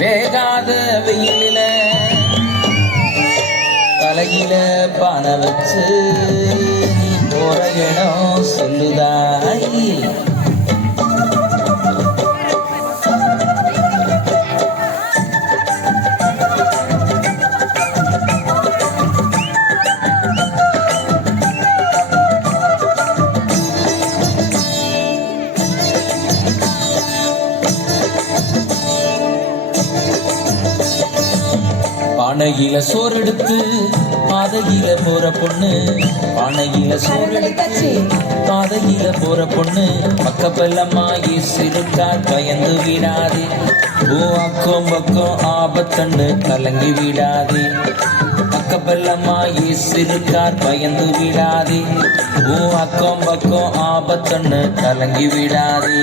வேகாத வெயில தலையில பான வச்சு நீ போற இடம் சொல்லுதாய். பானையில சோறு எடுத்து பாதையில போற பொண்ணு, பானையில சோறு எடுத்து பாதையில போற பொண்ணு, பக்கப்பல்லம்மா இருக்கா பயந்து விடாதே, ஓ அக்கம் பக்கம் ஆபத்தண்டு கலங்கி விடாதே, பக்கப்பல்லம்மா இருக்கா பயந்து விடாதே, ஓ அக்கம் பக்கம் ஆபத்தண்டு கலங்கி விடாதே.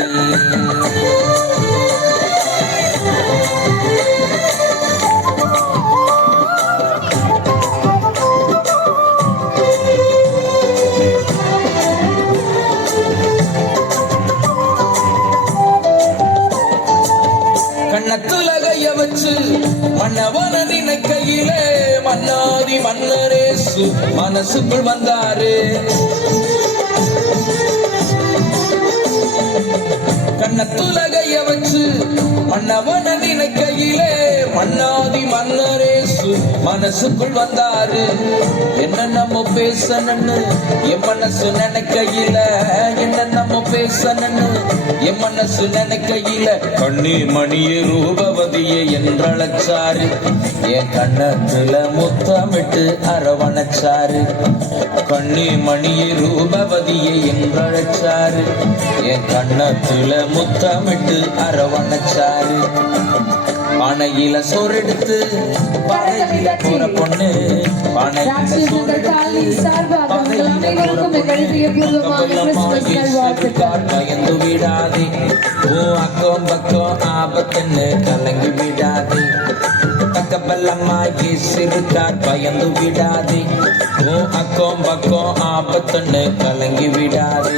கண்ணத்துலகைய வச்சு மன்னவன நினைக்கையிலே மன்னாதி மன்னரேசு மனசுக்குள் வந்தாரு. கண்ணத்துலகைய வச்சு மன்னவன நினைக்கையிலே மன்னாதி மன்னரேசு மனசுக்குள் வந்தாரு. என்ன நம்ம பேசணும்னு என் மனசு நினைக்கையில, என்ன நம்ம பேசணும்னு என் மனசு நினைக்கையில, கண்ணீர் மணியே ரூபவதியே என்றழைச்சாரு. என் கண்ணத்துல முத்தமிட்டு அரவணைச்சாரு. கண்ணீர் மணியே ரூபவதியே என்றழைச்சாரு. என் கண்ணத்துல முத்தமிட்டு அரவணைச்சாரு. பானையில சோறு எடுத்து பானையில போற பொண்ணு, பானையில சோறு எடுத்து பானையில போற பொண்ணு, பயந்து விடாதே, ஓ அக்கம் பக்கம் ஆபத்துன்னு கலங்கி விடாதே, பக்கப்பல்லம்மா இருக்கார் பயந்து விடாதே, ஓ அக்கம் பக்கம் ஆபத்துன்னு கலங்கி விடாதே.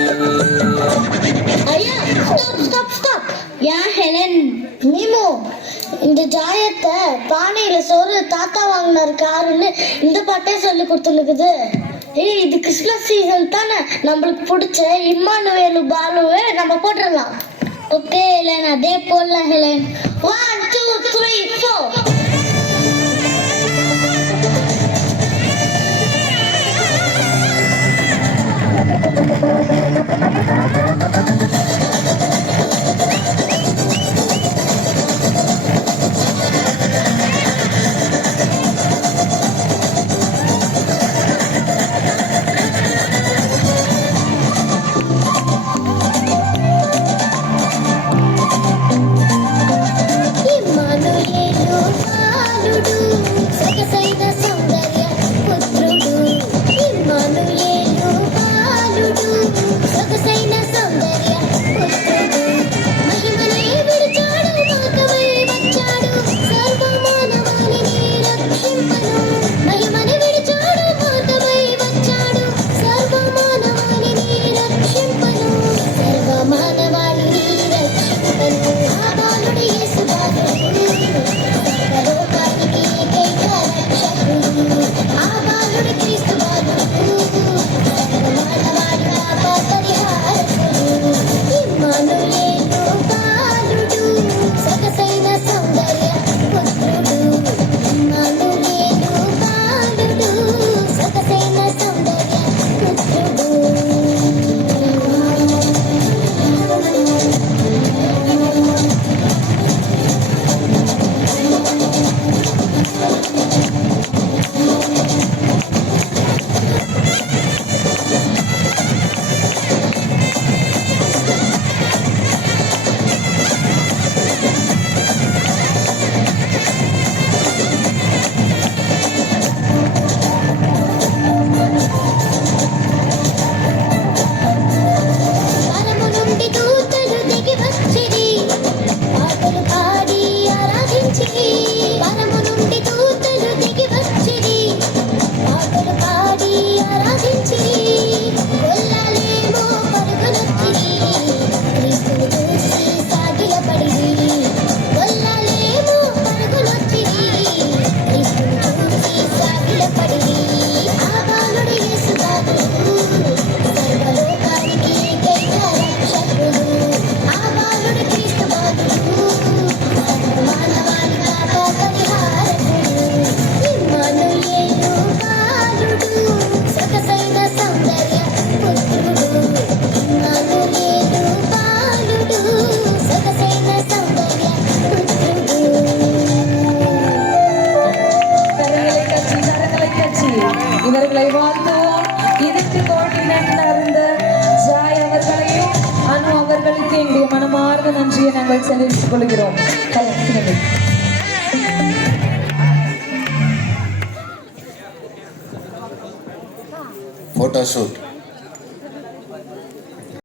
இந்த ஜாயத்தை பானையில சோறு தாத்தா வாங்கினார் காருன்னு இந்த பாட்டே சொல்லி கொடுத்துருக்குது. ஏய், இது கிறிஸ்மஸ் சீசன் தானே, நம்மளுக்கு பிடிச்ச இம்மானுவேலு பாலுவே நம்ம போட்டுடலாம். ஓகே ஹெலன், அதே போடலாம் ஹெலன். 1 2 3 4. நாங்கள் செலவிட்டுக் கொள்கிறோம். கலக்கிறது. Photo shoot